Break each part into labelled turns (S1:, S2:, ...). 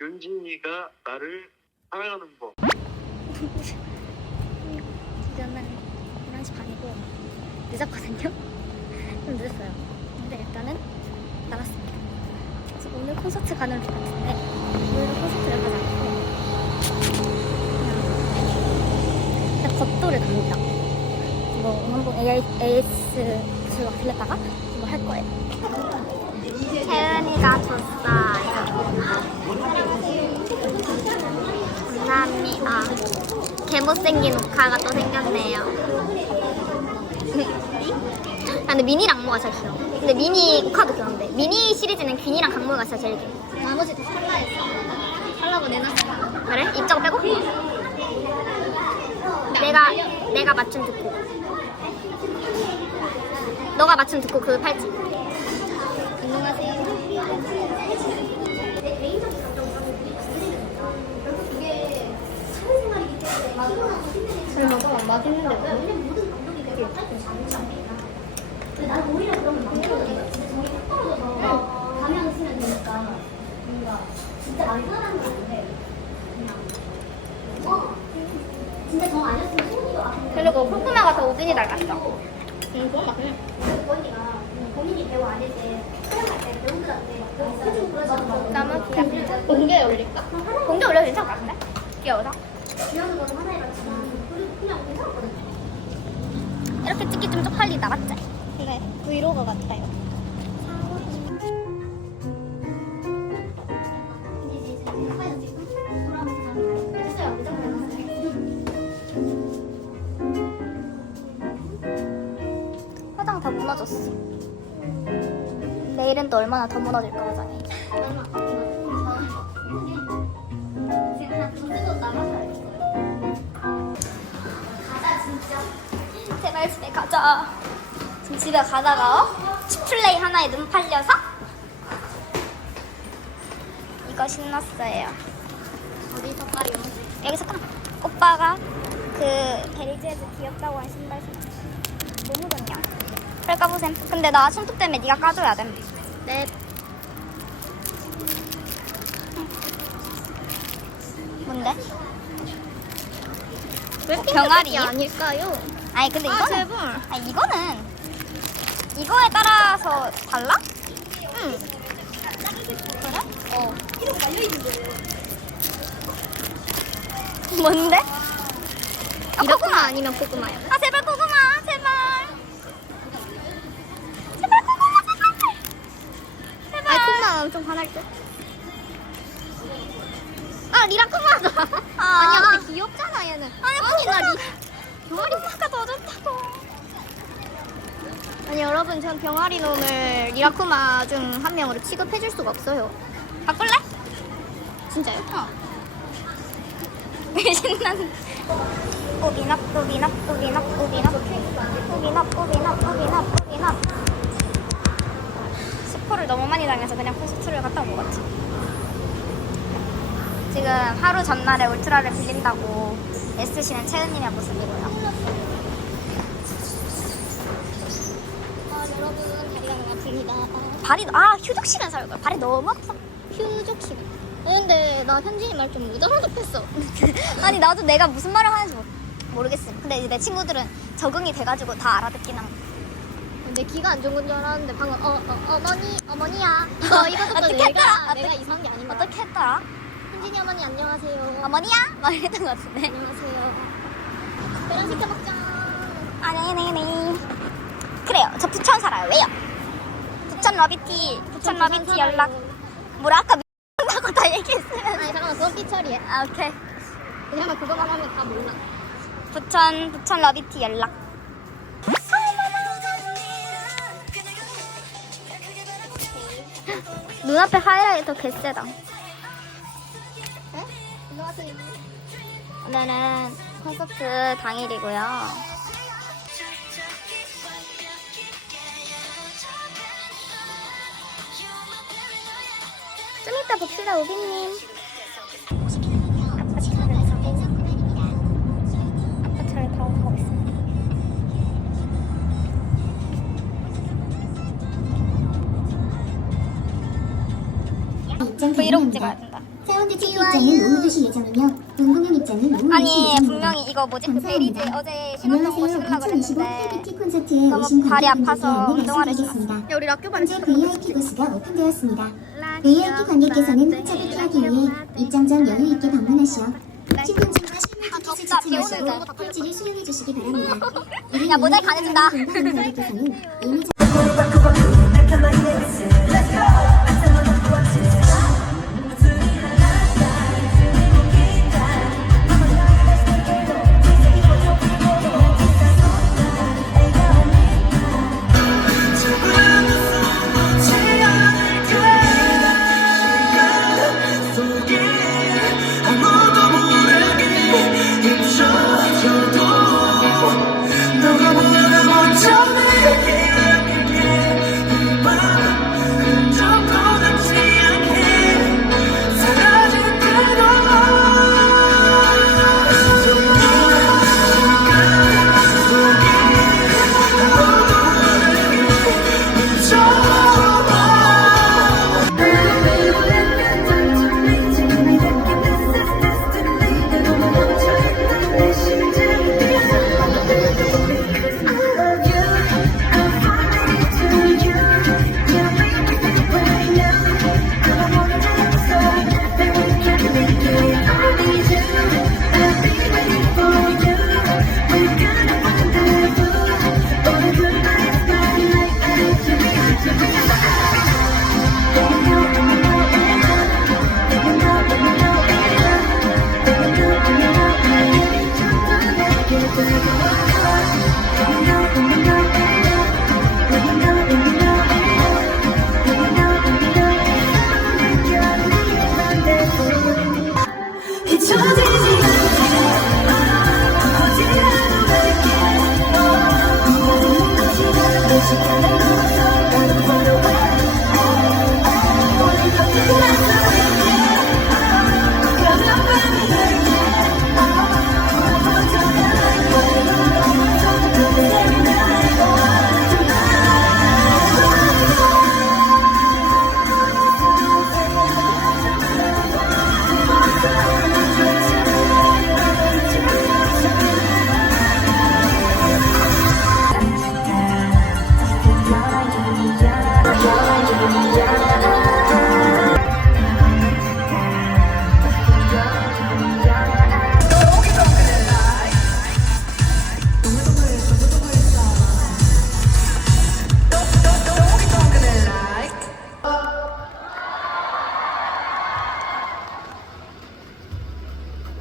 S1: 윤진이가 나를 사랑하는 법.
S2: 지금은 11시 반이고 늦었거든요? 좀 늦었어요. 근데 일단은 나왔습니다. 그래서 오늘 콘서트 가는 것 같은데 오늘 콘서트를 가지 않고 그냥, 겉도를 갑니다. 뭐 음원봉 AS 부스가 들렸다가 뭐 할 거예요. 채은이가 줬어요. 감사합니다. 개못생긴 오카가 또 생겼네요. 아, 근데 미니랑 악모가 제일 귀여워. 근데 미니 오카도 귀여운데 미니 시리즈는 균이랑 강모가 진짜 제일 귀여워. 나머지 다 살라했어. 살라고 내놨어. 그래? 입장 빼고? 내가 내가 맞춤 듣고. 너가 맞춤 듣고 그 팔찌. 안녕하세요. 설마 맛있는데
S3: 난 오히려 그런 거 방송에 정이 딱 떨어져서 가면 쓰면 되니까 뭔가 진짜 편안한 게 아닌데 그냥 어 진짜 정 아니었으면 손이도 아픈데
S2: 그리고 코코마가 더 우빈이 닮았어. 응, 그건 맞네.
S3: 그 언니가 본인이 배우 아닐 때 촬영할 때 배우들한테 해주고 그러잖아
S2: 너무 귀엽다.
S3: 공개 올릴까?
S2: 공개 올려도 괜찮을 것 같은데? 귀여워서. 솔직히 좀 쪽팔리다 맞지? 네 브이로그 같아요. 화장 다 무너졌어. 내일은 또 얼마나 더 무너질까 화장이.
S3: 지금 그냥 돈 주고 나가서 할 거예요. 가자 진짜.
S2: 제발 집에 가자. 지금 집에 가다가 어? 치플레이 하나에 눈 팔려서 이거 신났어요.
S3: 어디서 파리
S2: 여기서 까. 오빠가 그 베리즈에서 귀엽다고 한 신발 신었어. 너무 좋냐? 그래 까보셈. 근데 나 손톱 때문에 네가 까줘야 돼.
S3: 네
S2: 뭔데?
S3: 왜
S2: 병아리?
S3: 아닐까요?
S2: 아니 근데
S3: 아,
S2: 이거는
S3: 제발.
S2: 아니 이거는 이거에 따라서 달라? 응. 그래? 어. 뭔데? 아, 고구마
S3: 아니면 고구마요?
S2: 아 제발 고구마 제발 제발 고구마 제발 제발
S3: 아 고구마 엄청 화날 듯.
S2: 아 리라쿠마다 아,
S3: 아니야 근데 귀엽잖아 얘는.
S2: 아니
S3: 아니 나 리.
S2: 병아리 오빠가 더 좋다고
S3: 아니 여러분 전 병아리 놈을 리라쿠마 중 한 명으로 취급해줄 수가 없어요.
S2: 바꿀래?
S3: 진짜요?
S2: 어. 신난. 꾸비나 꾸비나 꾸비나 꾸비나 꾸비나 꾸비나 꾸비나 꾸비나 스포를 너무 많이 당해서 그냥 콘서트를 갔다 온 것 같아. 지금 하루 전날에 울트라를 빌린다고 애쓰시는 채은님의 모습이고요.
S3: 아 여러분 다리가 너무 아픕니다.
S2: 발이 아 휴족실은 살 걸. 발이 너무 아파.
S3: 휴족식. 어, 근데 나 현진이 말 좀 무덤덤했어.
S2: 아니 나도 내가 무슨 말을 하는지 모르, 모르겠음. 근데 이제 내 친구들은 적응이 돼가지고 다 알아듣긴 함.
S3: 내 귀가 안 좋은 건 줄 알았는데 방금 어, 어 어머니 어머니야. 어 이거 듣고
S2: 어떻게
S3: 내가
S2: 했더라?
S3: 내가
S2: 어떻게-
S3: 이상한 게 아닌 거야.
S2: 어떻게 했더라?
S3: 현진이 어머니 안녕하세요.
S2: 어머니야? 막 이랬던 것 같은데.
S3: 안녕하세요. 계란 시켜 먹자.
S2: 아, 네네네. 그래요. 저 부천 살아요. 왜요? 부천 러비티, 부천 러비티 연락. 뭐라 아까 한다고 다 얘기했으면.
S3: 아니 잠깐만 그건 삐처리해.
S2: 아, 오케이.
S3: 왜냐면 그거만 하면 다 몰라.
S2: 부천, 부천 러비티 연락. 눈앞에 하이라이터 개쎄다.
S3: 네?
S2: 오늘은 콘서트 당일이고요. 좀 이따 봅시다, 우빈님. 아빠 찍어야 된다.
S4: 체크 입장은 오후 2시 예정이며 운동형 입장은 오후 4시
S2: 아니
S4: 예정입니다.
S2: 분명히 이거 뭐지 그 베리즈 어제 신었던 거
S4: 안녕하세요.
S2: 신으려고
S4: 2025
S2: 그랬는데
S4: KBT 콘서트에
S2: 너무
S4: 오신
S2: 발이
S4: 관객분들께
S2: 아파서
S4: 안내
S2: 운동화를
S4: 말씀드리겠습니다.
S2: 야 우리 학교 반에
S4: 현재 VIP 부스가 오픈되었습니다. VIP 관객께서는 흡착을 피하기 위해 입장 전 여유 있게 방문하시어 신분증과
S2: 비
S4: 제출하시고
S2: 오는데.
S4: 꼴찌를 수령해 주시기 바랍니다.
S2: 야, 모자이크 안 해준다.
S4: 공부하는 관객께서는 이미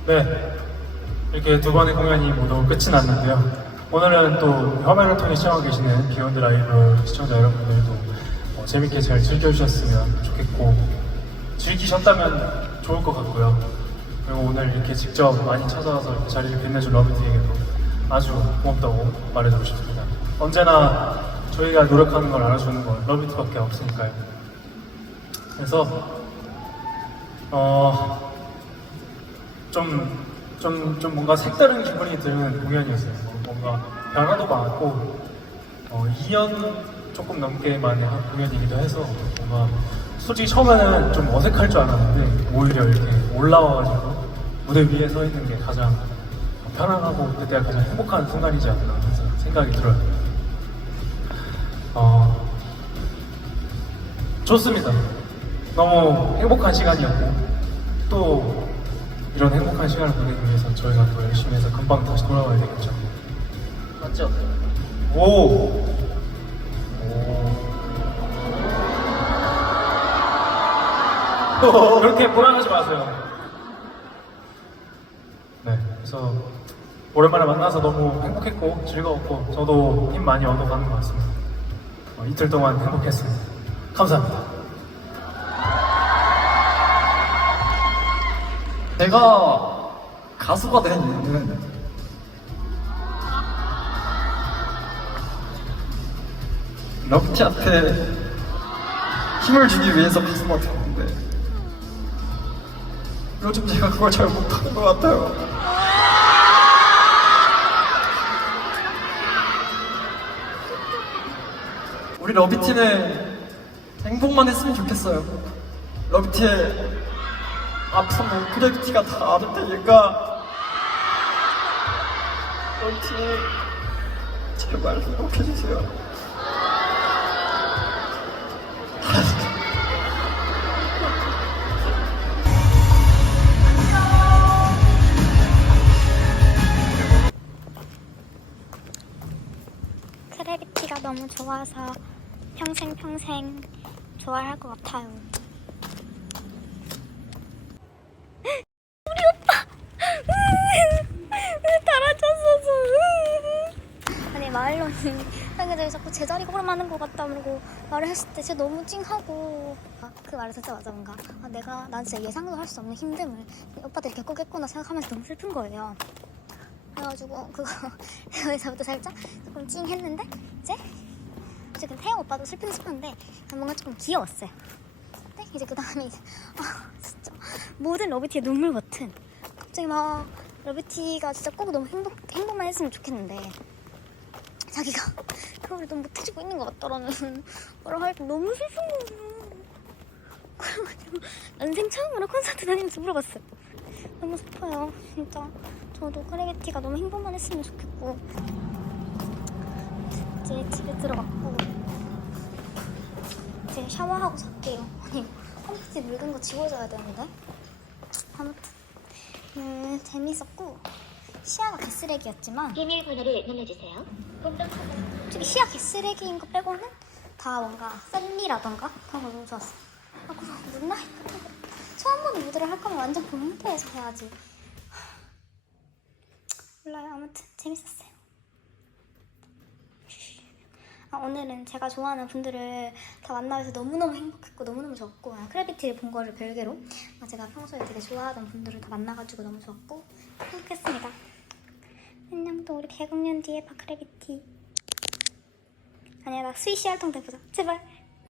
S5: 네, 이렇게 두 번의 공연이 모두 끝이 났는데요. 오늘은 또 화면을 통해 시청하고 계시는 비욘드 라이브 시청자 여러분들도 어, 재밌게 잘 즐겨주셨으면 좋겠고 즐기셨다면 좋을 것 같고요. 그리고 오늘 이렇게 직접 많이 찾아와서 이렇게 자리를 빛내준 러비티에게도 아주 고맙다고 말해주고 싶습니다. 언제나 저희가 노력하는 걸 알아주는 건 러비티밖에 없으니까요. 그래서 어, 좀, 좀, 좀 뭔가 색다른 기분이 드는 공연이었어요. 뭔가 변화도 많았고, 어, 2년 조금 넘게 만에 한 공연이기도 해서, 뭔가 솔직히 처음에는 좀 어색할 줄 알았는데, 오히려 이렇게 올라와가지고 무대 위에 서 있는 게 가장 편안하고 그때가 가장 행복한 순간이지 않나 생각이 들어요. 어, 좋습니다. 너무 행복한 시간이었고, 또 이런 행복한 시간을 보내기 위해서 저희가 또 열심히 해서 금방 다시 돌아와야 되겠죠. 맞죠? 오! 오. 그렇게 불안하지 마세요. 네, 그래서 오랜만에 만나서 너무 행복했고 즐거웠고 저도 힘 많이 얻어가는 것 같습니다. 어, 이틀 동안 행복했습니다. 감사합니다.
S6: 제가 가수가 된 이유는 럭키한테 힘을 주기 위해서 가수가 됐는데 요즘 제가 그걸 잘 못하는 것 같아요. 우리 러비티는 행복만 했으면 좋겠어요. 러비티의 아프면 크래비티가 다 알을 테니까. 그렇지. 제발 행복해주세요.
S2: 크래비티가 너무 좋아서 평생 평생 좋아할 것 같아요. 우리 오빠 달아쳤었어. 아니 마일론이 자기 자꾸 제자리가 오르마는 것 같다 그러고 말을 했을 때 진짜 너무 찡하고 아, 그 말이 진짜 맞아 뭔가 아, 내가 난 진짜 예상도 할 수 없는 힘듦을 오빠들이 겪었겠구나 생각하면서 너무 슬픈 거예요. 그래가지고 그거 여기서부터 살짝 조금 찡했는데 이제 그 태영 오빠도 슬픈 슬픈데 뭔가 조금 귀여웠어요. 근데 이제 그 다음에 이제 아 진짜 모든 러비티의 눈물 같은 갑자기 막 러비티가 진짜 꼭 너무 행복 행복만 했으면 좋겠는데 자기가 그걸 너무 못해주고 있는 것 같더라는 뭐라 할때 너무 거예요. 그래가지고 인생 처음으로 콘서트 다니면서 물어봤어요. 너무 슬퍼요 진짜. 저도 크래비티가 너무 행복만 했으면 좋겠고 이제 집에 들어갔고 이제 샤워하고 잘게요 아니 컴퓨터 묽은 거 지워줘야 되는데 아무튼 음 재밌었고 시야가 개쓰레기였지만
S3: 비밀 번호를 눌러주세요.
S2: 솔직히 시야 개쓰레기인 거 빼고는 다 뭔가 셀리라던가 그런 거 너무 좋았어. 아 같은 거 처음 보는 무대를 할 거면 완전 본 무대에서 해야지. 몰라요. 아무튼 재밌었어요. 아, 오늘은 제가 좋아하는 분들을 다 만나서 너무너무 행복했고 너무너무 좋았고 아, 크래비티를 본 거를 별개로. 아, 제가 평소에 되게 좋아하던 분들을 다 만나가지고 너무 좋았고 행복했습니다 안녕 또 우리 개국년 뒤에 봐 크래비티. 아니야 나 스위시 활동 때 보자. 제발